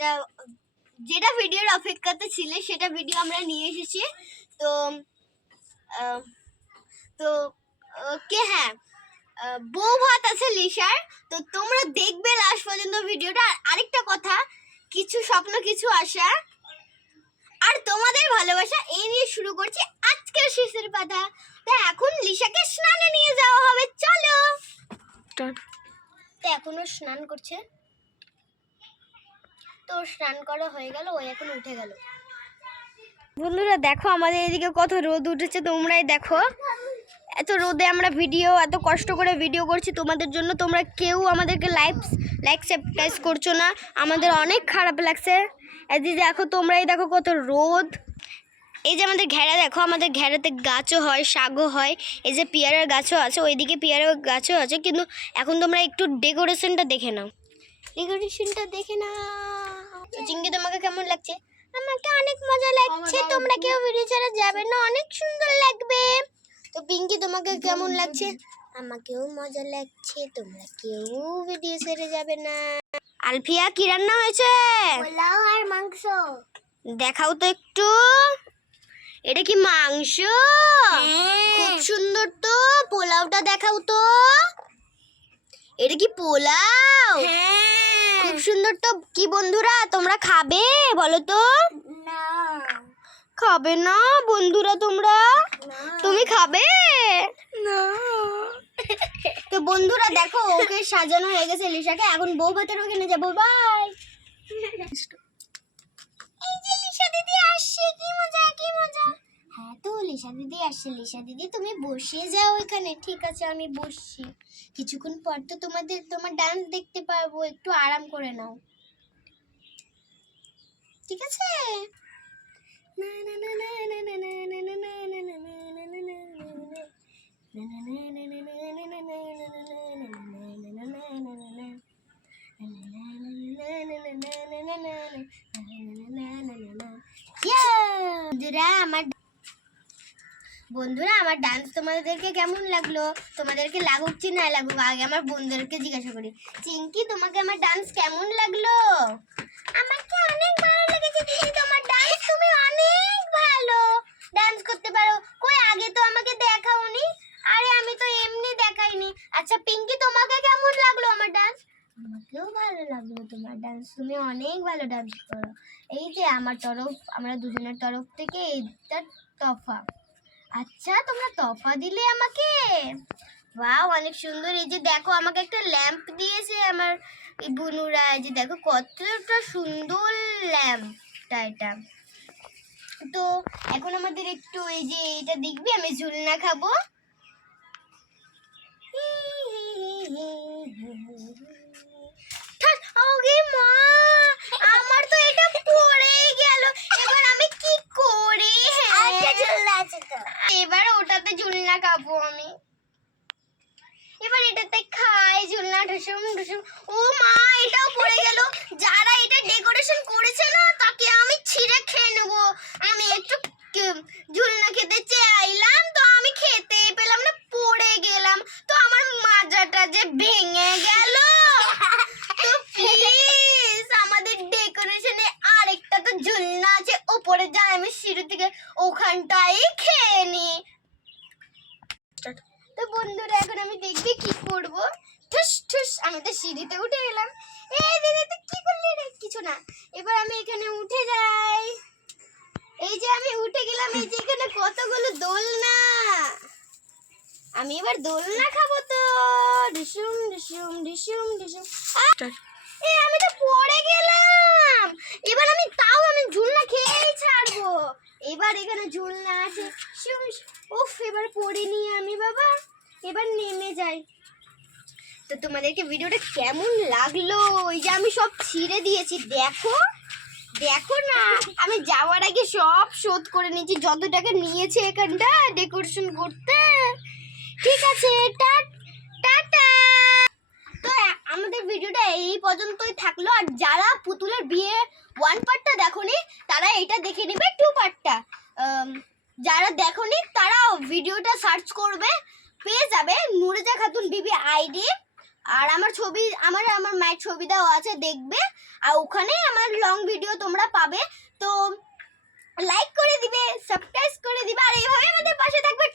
যেটা যেটা ভিডিওর অপেক্ষাতে ছিলে সেটা ভিডিও আমরা নিয়ে এসেছি। তো তো ওকে, হ্যাঁ, বউ ভাত আছে লিসার। তো তোমরা দেখবে লাস্ট পর্যন্ত ভিডিওটা। আরেকটা কথা, কিছু স্বপ্ন কিছু আশা আর তোমাদের ভালোবাসা এই নিয়ে শুরু করছি আজকের শেষের পাতা। তো এখন লিসাকে স্নানে নিয়ে যাওয়া হবে, চলো। তো এখনো স্নান করছে, তো স্নান করা হয়ে গেল, ও এখন উঠে গেল। বন্ধুরা দেখো আমাদের এদিকে কত রোদ উঠেছে, তোমরাই দেখো। এত রোদে আমরা এত কষ্ট করে ভিডিও করছি তোমাদের জন্য, তোমরা কেউ আমাদেরকে লাইক সাবস্ক্রাইব করছো না, আমাদের অনেক খারাপ লাগছে। এই দেখো, তোমরাই দেখো কত রোদ। এই যে আমাদের ঘেরা দেখো, আমাদের ঘেরাতে গাছও হয়, শাকও হয়, এই যে পেয়ারার গাছও আছে, ওইদিকে পেয়ারার গাছও আছে। কিন্তু এখন তোমরা একটু ডেকোরেশনটা দেখে নাও, চিঙ্কি তোমাকে কেমন লাগছে? আমাকে অনেক মজা লাগছে, তোমরা কেউ ভিডিও ছাড়া যাবে না, অনেক সুন্দর লাগবে। তো পিঙ্কি তোমাকে কেমন লাগছে? আমাকেও মজা লাগছে, তোমরা কেউ ভিডিও ছেড়ে যাবে না। আলফিয়া, কি রান্না হয়েছে? পোলাও আর মাংস। দেখাও তো একটু, এটা কি মাংস? খুব সুন্দর তো, পোলাওটা দেখাও তো। এটা কি পোলাও? খুব সুন্দর তো। কি বন্ধুরা তোমরা খাবে বলো তো? না খাবে না বন্ধুরা, তোমরা? তুমি খাবে না? তো বন্ধুরা দেখো, ওকে সাজানো হয়ে গেছে লিসাকে, এখন বউ ভাতের ওখানে যাবো। বাই। এই যে লিসা দিদি আসছে, কি মজা কি মজা। হ্যাঁ তো লিসা দিদি আসছে। লিসা দিদি তুমি বসে যাও এখানে। ঠিক আছে, আমি বসছি। কিছুক্ষণ পর তো তোমার ডান্স দেখতে পারবো, একটু আরাম করে নাও, ঠিক আছে? বন্ধুরা আমার ডান্স তোমাদেরকে কেমন লাগলো? তোমাদেরকে লাগুক কি না লাগুক, আগে আমার বন্ধুদেরকে জিজ্ঞাসা করি। চিঙ্কি, তোমাকে আমার ডান্স কেমন লাগলো? আমাকে অনেক ভালো লেগেছে দিদি, তোমার ডান্স, তুমি অনেক ভালো ডান্স করতে পারো। কই আগে তো আমাকে দেখাওনি? আরে আমি তো এমনি দেখাইনি। আচ্ছা পিঙ্কি, তোমাকে কেমন লাগলো আমার ডান্স? আমাকেও ভালো লাগলো তোমার ডান্স, তুমি অনেক ভালো ডান্স করো। এই যে আমরা দুজনের তরফ থেকে এইটা তফা। আচ্ছা তোমরা তফা দিলে আমাকে, ওয়াও অনেক সুন্দর। এই যে দেখো আমাকে একটা ল্যাম্প দিয়েছে আমার এই বুনুরা, এই যে দেখো কতটা সুন্দর ল্যাম্পটা এটা। তো এখন আমাদের একটু এই যে এটা দেখবি, আমি ঝুলনা খাবো। আমার তো এটা পড়েই গেল, এবার আমি কি করি? এবার ওটাতে ঝুলনা খাবো আমি, এবার এটাতে খাই ঝুলনা, ঢুসুম ঢুসুম। ও মা, এটাও পড়ে গেল। যারা এটা ডেকোরেশন করেছে না, তাকে আমি ছিঁড়ে খেয়ে নেবো। আমি একটু ঝুলনা খেতে চাইলাম, তো আমি খেতে পেলাম না, পড়ে গেলাম। তো আমার মাজাটা যে ভেঙে গেল। তো প্লিজ আমাদের ডেকোরেশনে আরেকটা তো ঝুলনা আছে, ওপরে যায়, আমি সিঁড়ি থেকে ওখানটাই খেয়ে নি। তো বন্ধুরা এখন আমি দেখবি কি করব। ঠুস ঠুস, আমি তো সিঁড়িতে উঠে গেলাম। এই দিদি তুই কি করলি রে? কিছু না, এবার আমি এখানে উঠে যাই। এই যে আমি উঠে গেলাম, এই যে এখানে কতগুলো দোলনা, আমি এবার দোলনা খাবো। তো ঢুসুম ঢুসুম ঢুসুম ঢুসুম। এই আমি তো পড়ে গেলাম, এবার আমি ঝুলনা খেয়েই ছাড়বো। এবার এখানে ঝুলনা আছে, উফ এবার পড়িনি আমি বাবা, এবার নেমে যাই। তো তোমাদেরকে ভিডিওটা কেমন লাগলো? ওই যে আমি সব ছিঁড়ে দিয়েছি, দেখো দেখো না, আমি যাওয়ার আগে সব শোধ করে নিয়েছি, যত টাকা নিয়েছে এখানটা ডেকোরেশন করতে। ঠিক আছে, টাটা। তো আমাদের ভিডিওটা এই পর্যন্তই থাকলো। আর যারা পুতুলের বিয়ে 1 পার্টটা দেখোনি, তারা এটা দেখে নেবে 2 পার্টটা। যারা দেখোনি তারা ভিডিওটা সার্চ করবে, পেয়ে যাবে নুরেজা খাতুন বিবি আইডি। আর আমার ছবি আমার মায়ের ছবি দেওয়া আছে, দেখবে। আর ওখানে আমার লং ভিডিও তোমরা পাবে। তো লাইক করে দিবে, সাবস্ক্রাইব করে দিবে, আর এইভাবে আমাদের পাশে থাকবে।